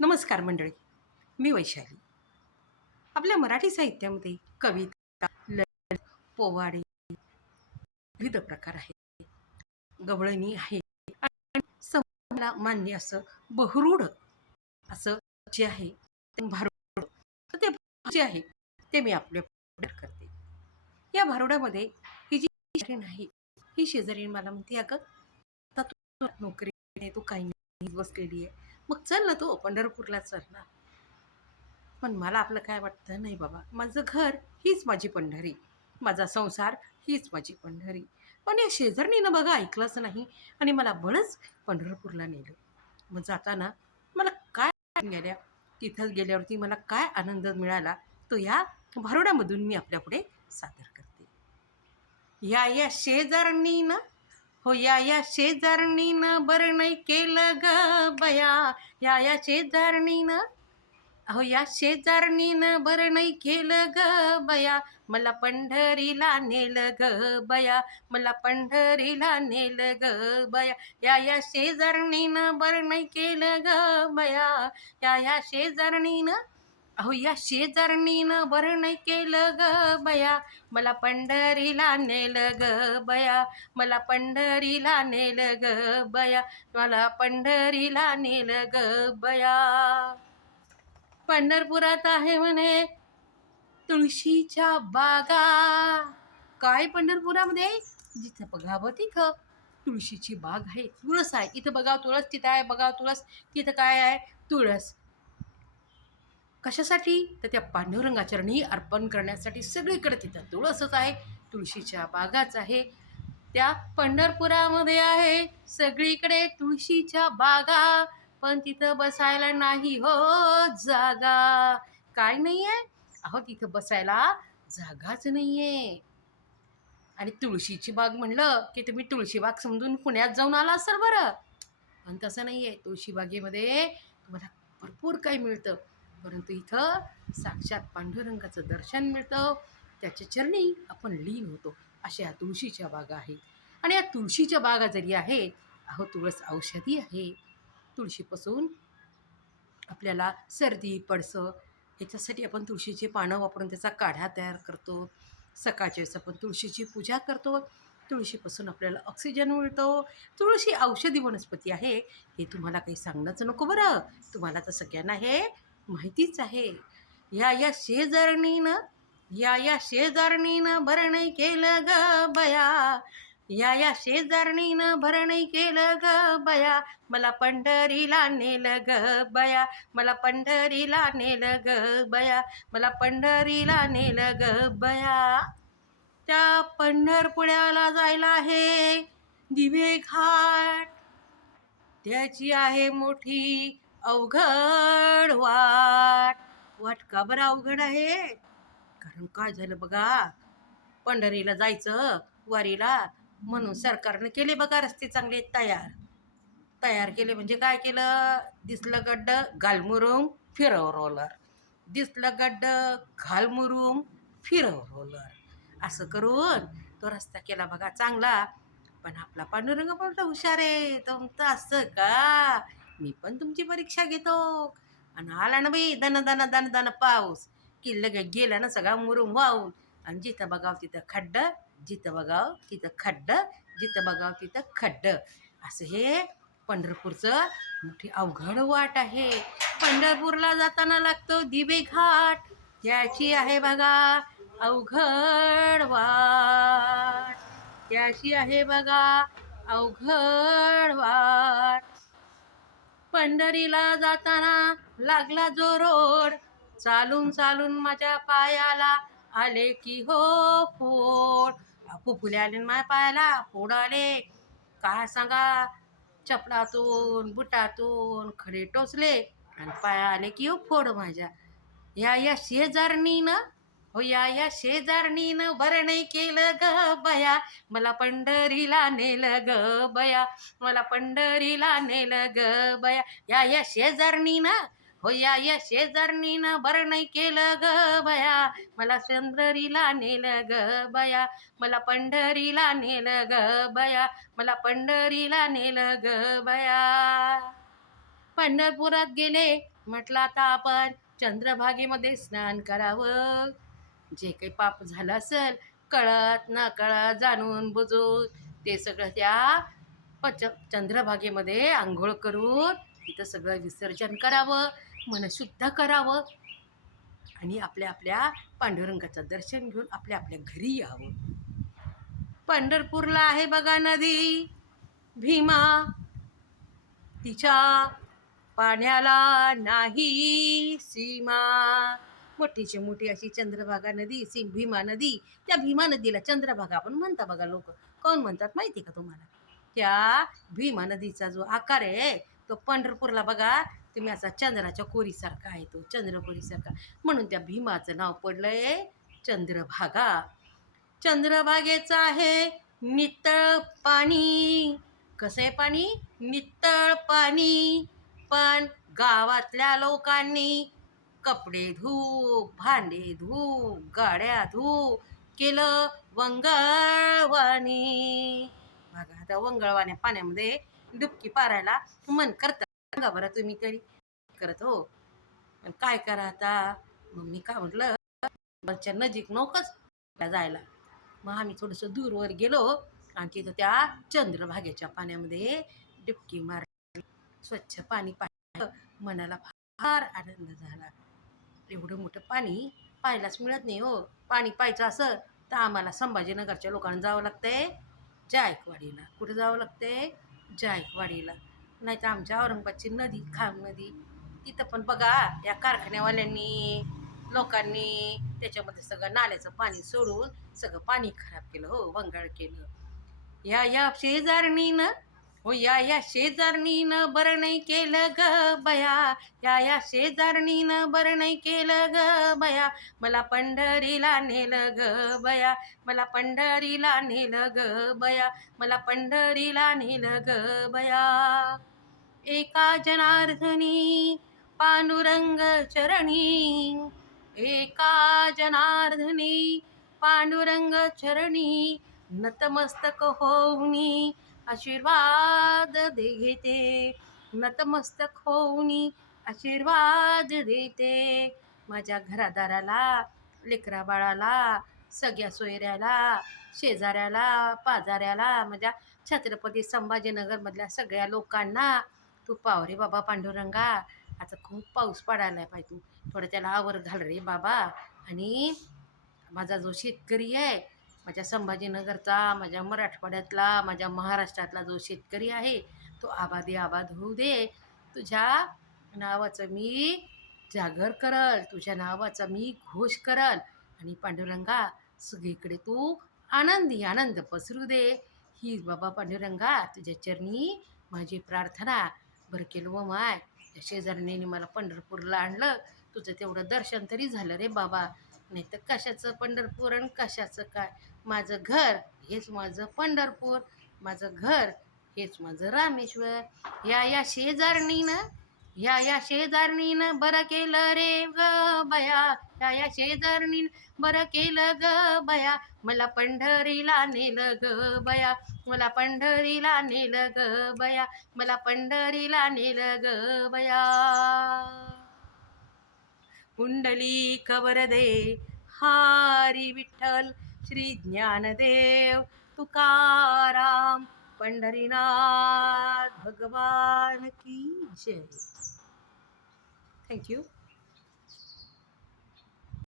नमस्कार मंडळी मी वैशाली. आपल्या मराठी साहित्यामध्ये कविता ललित पोवाडे विविध प्रकार आहेत. गवळणी आहे आणि समाजाला मान्य असं बहुरूढ असं जे आहे ते भारुड. ते जे आहे ते मी आपल्या करते. या भारुडामध्ये ही जी शेजारीण आहे ही शेजारी मला म्हणते अगं आता तू नोकरी नाही, तू काही नाही बसलेली आहे. मग चल ना तू पंढरपूरला चल ना. पण मला आपलं काय वाटतं नाही बाबा माझं घर हीच माझी पंढरी माझा संसार हीच माझी पंढरी. पण या शेजारणीनं बघा ऐकलंच नाही आणि मला बळच पंढरपूरला नेलं. मग जाताना मला काय गेल्या? तिथं गेल्यावरती मला काय आनंद मिळाला? तो या भारुडामधून मी आपल्यापुढे सादर करते. या या शेजारणीनं हो या या शेजारणीनं बरं नाही केलं ग बया. या या शेजारणीनं अहो या शेजारणीनं बरं नाही केलं ग बया. मला पंढरीला नेलं ग बया. मला पंढरीला नेलं ग बया. या या शेजारणीनं बरं नाही केलं ग बया. या या शेजारणीनं अहो या शेजारणीनं बरं नाही केलं ग बया. मला पंढरीला नेलं ग बया. मला पंढरीला नेलं ग बया. मला पंढरीला नेलं ग बया. पंढरपुरात आहे म्हणे तुळशीच्या बागा. काय पंढरपुरामध्ये? जिथं बघावं तिथं. तुळशीची बाग आहे. तुळस आहे. इथं बघाव तुळस तिथं आहे बघाव तुळस तिथं काय आहे? तुळस. कशासाठी? तर त्या पांडुरंगाचरणी अर्पण करण्यासाठी सगळीकडे तिथं तुळसच आहे तुळशीच्या बागाच आहे. त्या पंढरपुरामध्ये आहे सगळीकडे तुळशीच्या बागा पण तिथं बसायला नाही हो जागा. काय नाही आहे अहो तिथं बसायला जागाच नाही आहे आणि तुळशीची बाग म्हणलं की तुम्ही तुळशी बाग समजून पुण्यात जाऊन आला असाल बरं. पण तसं नाही आहे तुळशी बागेमध्ये तुम्हाला भरपूर काही मिळतं. परंतु इथं साक्षात पांडुरंगाचं दर्शन मिळतं. त्याच्या चरणी आपण लीन होतो. अशा या तुळशीच्या बागा आहेत. आणि या तुळशीच्या बागा जरी आहेत अहो तुळस औषधी आहे. तुळशीपासून आपल्याला सर्दी पडसं याच्यासाठी आपण तुळशीची पानं वापरून त्याचा काढा तयार करतो. सकाळच्या वेळेस आपण तुळशीची पूजा करतो. तुळशीपासून आपल्याला ऑक्सिजन मिळतो. तुळशी औषधी वनस्पती आहे हे तुम्हाला काही सांगणंच नको बरं. तुम्हाला तर सगळ्यांना हे माहितीच आहे. या या शेजारणीनं या या शेजारणीनं बरं केलं ग बया. या या शेजारणीनं बरं केलं ग बया. मला पंढरीला नेलं ग बया. मला पंढरीला नेलं ग बया. मला पंढरीला नेलं ग बया. त्या पंढरपुण्याला जायला आहे दिवे घाट. त्याची आहे मोठी अवघड वाट. वाट का बरं अवघड आहे? कारण काय झालं बघा? पंढरीला जायचं वारीला. म्हणून सरकारनं केले बघा रस्ते चांगले तयार. तयार केले म्हणजे काय केलं? दिसलं गड्ड घालमुरुम फिरव रोलर. दिसलं गड्ड घालमुरुम फिरव रोलर. असं करून तो रस्ता केला बघा चांगला. पण आपला पांडुरंग पण हुशार आहे. तुमचं असं का? मी पण तुमची परीक्षा घेतो. आणि आला ना बाई दन दन दन दन पाऊस. की लगे गेला ना सगळा मुरुम वाहून. आणि जिथं बघाव तिथं खड्ड जिथं बघाव तिथं खड्ड जिथं बघाव तिथं खड्ड. असं हे पंढरपूरचं मोठी अवघड वाट आहे. पंढरपूरला जाताना लागतो दिवे घाट. त्याची आहे बघा अवघड वाट. त्याची आहे बघा अवघड वाट. पंढरीला जाताना लागला जो रोड. चालून चालून माझ्या पायाला आले की हो फोड. फुफुले आले माझ्या पायाला फोड आले. काय सांगा? चपलातून बुटातून खडे टोचले आणि पाया आले की हो फोड माझ्या. या या शेजारणीनं हो या या शेजारणीनं बरं केलं ग बया. मला पंढरीला नेलं ग बया. मला पंढरीला नेलं ग बया. या या शेजारणीनं हो या या शेजारणीनं बरं केलं ग बया. मला चंद्ररीला नेलं ग बया. मला पंढरीला नेलं ग बया. मला पंढरीला नेलं ग बया. पंढरपुरात गेले म्हटलं आता आपण चंद्रभागेमध्ये स्नान करावं. जे काही पाप झालं असेल कळत न कळत जाणून बुजून ते सगळं त्या पच चंद्रभागेमध्ये आंघोळ करून तिथं सगळं विसर्जन करावं मन शुद्ध करावं आणि आपल्या आपल्या पांडुरंगाचं दर्शन घेऊन आपल्या आपल्या घरी यावं. पंढरपूरला आहे बघा नदी भीमा. तिच्या पाण्याला नाही सीमा. मोठीची मोठी अशी चंद्रभागा नदी सी भीमा नदी त्या भीमा नदीला चंद्रभागा आपण म्हणता बघा लोक. कोण म्हणतात माहिती का तुम्हाला? त्या भीमा नदीचा जो आकार आहे तो पंढरपूरला बघा तुम्ही असा चंद्राच्या कोरीसारखा आहे तो चंद्रकोरीसारखा. म्हणून त्या भीमाचं नाव पडलंय चंद्रभागा. चंद्रभागेचं आहे नितळ पाणी. कसं आहे पाणी? नितळ पाणी. पण गावातल्या लोकांनी कपडे धू भांडे धू गाड्या धू केलं वंगळवाणी. बघा आता वंगळवाण्या पाण्यामध्ये डुबकी पारायला मन करतं. सांगा बरं तुम्ही तरी. करत हो. पण काय करा आता? मग मी काय म्हटलं? नजीक नव्हतंच जायला. मग आम्ही थोडंसं दूरवर गेलो आणि तिथं त्या चंद्रभागेच्या पाण्यामध्ये डुबकी मार स्वच्छ पाणी पाहिलं. मनाला फार आनंद झाला. एवढं मोठं पाणी पाहायलाच मिळत नाही हो. पाणी पाहायचं असं तर आम्हाला संभाजीनगरच्या लोकांना जावं लागतंय. जायकवाडीला कुठं जावं लागतंय? जायकवाडीला नाही तर आमच्या औरंगाबादची नदी खाम नदी तिथं पण बघा या कारखान्यावाल्यांनी लोकांनी त्याच्यामध्ये सगळं नाल्याचं पाणी सोडून सगळं पाणी खराब केलं हो वंगाळ केलं. या या शेजारणीनं हो या या शेजारणीनं बरं नाही केलं ग बया. या या शेजारणीनं बरं नाही केलं ग बया. मला पंढरीला नेलं ग बया. मला पंढरीला नेलं ग बया. मला पंढरीला नेलं ग बया. एका जनार्दनी पांडुरंग चरणी. एका जनार्दनी पांडुरंग चरणी. नतमस्तक होऊनी आशीर्वाद दे घेते नतमस्तक होऊनी आशीर्वाद देते. माझ्या घरादाराला लेकरा बाळाला सगळ्या सोयऱ्याला शेजाऱ्याला पाजाऱ्याला माझ्या छत्रपती संभाजीनगरमधल्या सगळ्या लोकांना तू पाव रे बाबा पांडुरंगा आता खूप पाऊस पडायला पाहिजे तू. थोडं त्याला आवर घाल रे बाबा. आणि माझा जो शेतकरी आहे माझ्या संभाजीनगरचा माझ्या मराठवाड्यातला माझ्या महाराष्ट्रातला जो शेतकरी आहे तो आबादी आबाद होऊ दे. तुझ्या नावाचं मी जागर करल तुझ्या नावाचा मी घोष करल. आणि पांडुरंगा सगळीकडे तू आनंदी आनंद पसरू दे. ही बाबा पांडुरंगा तुझ्या चरणी माझी प्रार्थना. बरं केलं व माय. त्या शेजारणीने मला पंढरपूरला आणलं. तुझं तेवढं दर्शन तरी झालं रे बाबा. नाही तर कशाचं पंढरपूर आणि कशाचं काय? माझं घर हेच माझं पंढरपूर माझं घर हेच माझं रामेश्वर. या या शेजारणीनं या या शेजारणीनं बरं केलं रे ग बया. या या शेजारणीनं बरं केलं ग बया. मला पंढरीला नेलं ग बया. मला पंढरीला नेलं ग बया. मला पंढरीला नेलं ग बया. कुंडली कवर दे हारी विठ्ठल. श्री ज्ञानदेव तुकाराम पंढरीनाथ भगवान की जय. थँक्यू